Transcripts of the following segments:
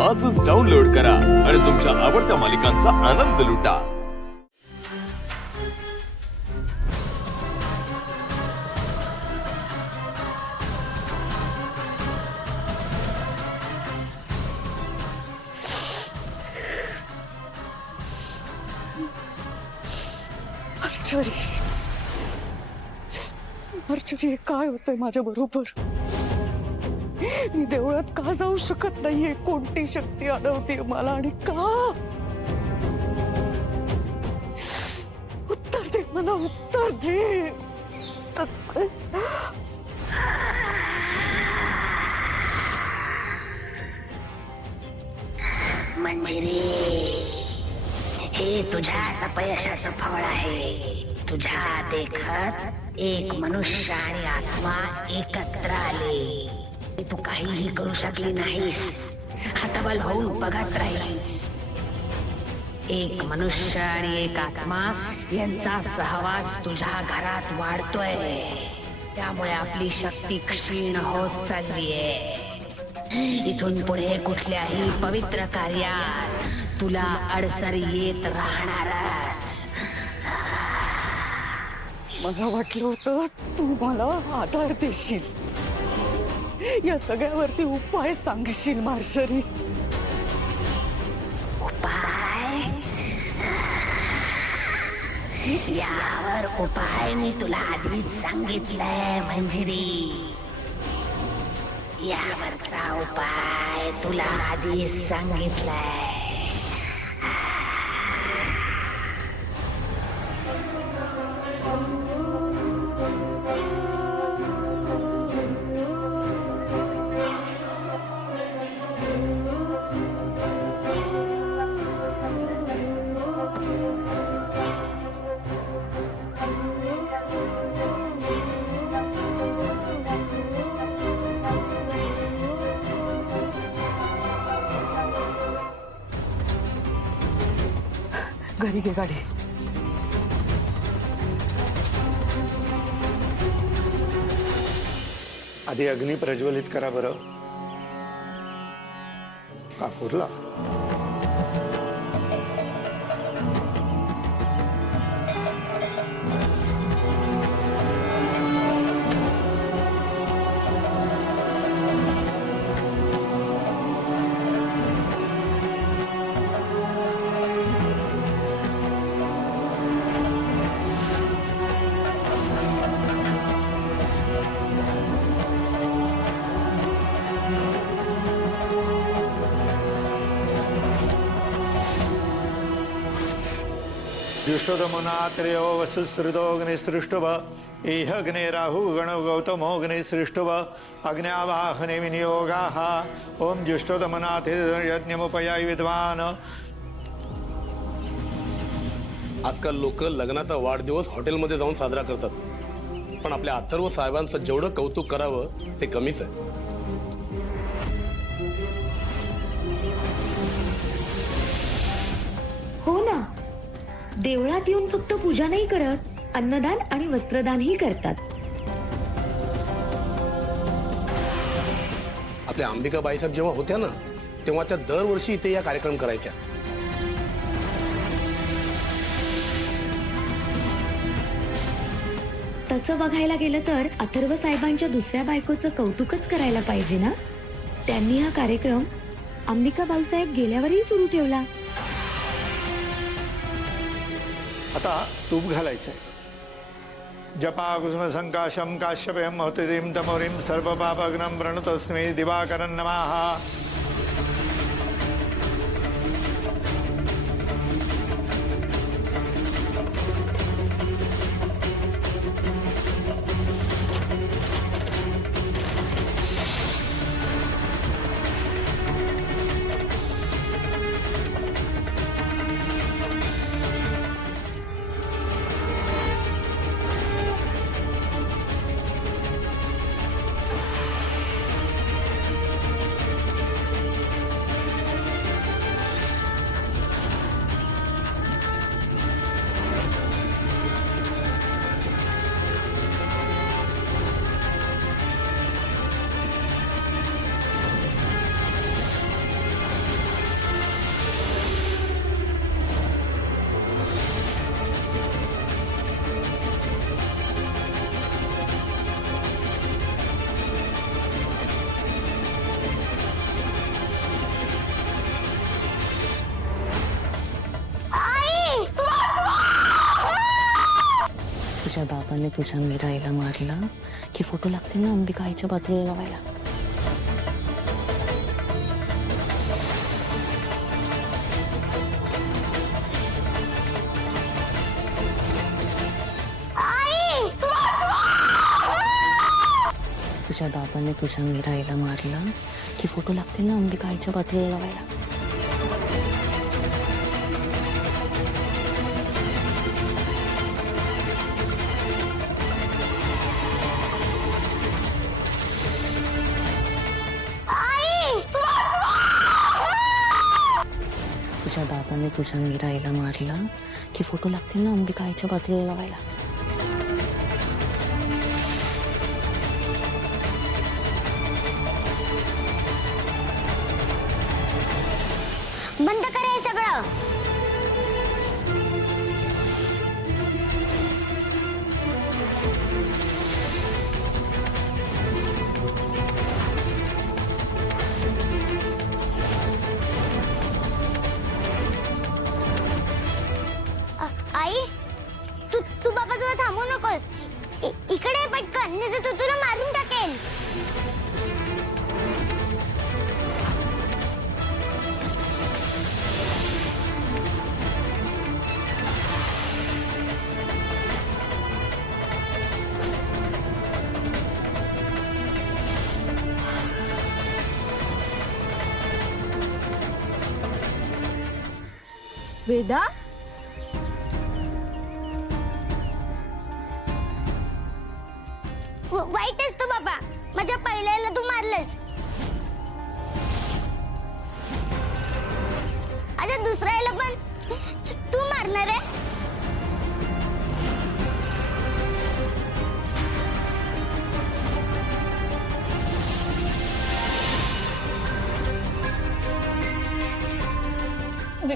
आजच डाउनलोड करा आणि तुमच्या आवडत्या मालिकांचा आनंद लुटा। अर्चरी काय होतंय माझ्या बरोबर? मी देवळात का जाऊ शकत नाहीये? कोणती शक्ती अडवते मला आणि का? उत्तर दे मला, उत्तर दे। मंजिरी, हे तुझ्या अपयशाचं फळ आहे। तुझ्या देखत एक मनुष्य आणि आत्मा एकत्र आले। तू काहीही करू शकली नाहीस, हतबल होऊन बघत राहीस। एक मनुष्य आणि एक आत्मा यांचा सहवास तुझ्या घरात वाढतोय, त्यामुळे आपली शक्ती क्षीण होत चाललीये। इथून पुढे कुठल्याही पवित्र कार्यात तुला अडसर येत राहणारच। मला वाटलं होतं तू मला आधार देशील, या सगळ्यावरती उपाय सांगशील मार्शरी। उपाय? यावर उपाय मी तुला आधीच सांगितलंय मंजिरी। यावरचा उपाय तुला आधीच सांगितलाय। घरी घे गाडी। आधी अग्नी प्रज्वलित करा बरं। कापूरला जुष्टोदमुनात्रेयो वसुश्रुतोऽग्निसृष्टुव इहग्ने राहु गण गौतमोऽग्निसृष्टुव अग्न्यावाहने विनियोगाः ओम जुष्टोदमुनाथे यज्ञमुपयाय विद्वान। आजकाल लोक लग्नाचा वाढदिवस हॉटेलमध्ये जाऊन साजरा करतात, पण आपल्या अथर्व साहेबांचं जेवढं कौतुक करावं ते कमीच आहे। हो ना, देवळात येऊन फक्त पूजा नाही करत, अन्नदान आणि वस्त्रदानही करतात। आपल्या अंबिकाबाई साहेब जेव्हा होत्या ना, तेव्हा त्या दरवर्षी इथे या कार्यक्रम करायच्या। तसं बघायला गेलं तर अथर्व साहेबांच्या दुसऱ्या बायकोचं कौतुकच करायला पाहिजे ना। त्यांनी हा कार्यक्रम अंबिकाबाई साहेब गेल्यावरही सुरू ठेवला। आता तूप घालायचंय। जपा कुसुम संकाशम काश्यपेयम महतीम तमोरीम सर्व पापग्नम प्रणतोस्मि दिवाकरं नमः। बाबांनी तुझ्या मीराईला मारलं की फोटो लागतील ना अंबिका आईच्या बाजूला लावायला. तुझ्या बाबांनी तुझ्या मीराईला मारलं की फोटो लागतील ना अंबिका आईच्या बाजूला लावायला. तुझ्या बाबांनी तुझ्या मीराईला मारलं की फोटो लागतील ना अंबिका आईच्या बाजूला लावायला. बंद करा हे सगळं. आई तू बाबा तुला थांबू नकोस. इकडे पटकन नाही तर तुला मारून टाकेल. वेदा वाईट असतो बाबा. माझ्या पहिल्याला तू मारलंस. आता दुसऱ्याला पण तू मारणार आहेस.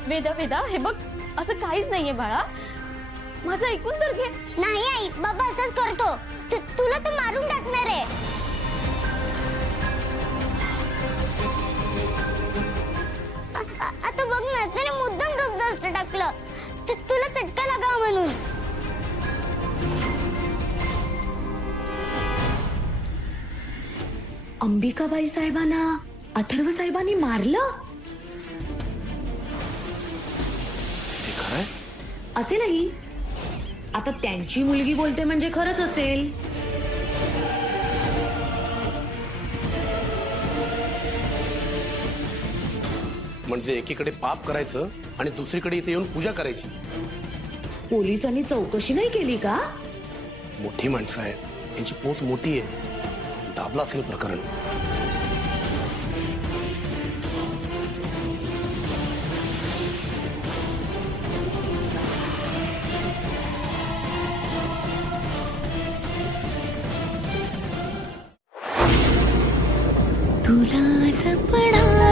वेदा वेदा हे बघ असं काहीच नाहीये बाळा. माझं ऐकून तर घे. नाही आई, बाबा असंच करतो. तुला तो मारून टाकणार आहे. आता बघ ना, त्याने मुद्दाम डोकं टाकलं तुला चटका लागावा म्हणून. अंबिकाबाई साहेबांना अथर्व साहेबांनी मारलं असेलही. आता त्यांची मुलगी बोलते म्हणजे खरंच असेल. म्हणजे एकीकडे पाप करायचं आणि दुसरीकडे इथे येऊन पूजा करायची. पोलिसांनी चौकशी नाही केली का? मोठी माणसं आहेत, यांची पोच मोठी आहे. दाबला असेल प्रकरण. तुला जपणार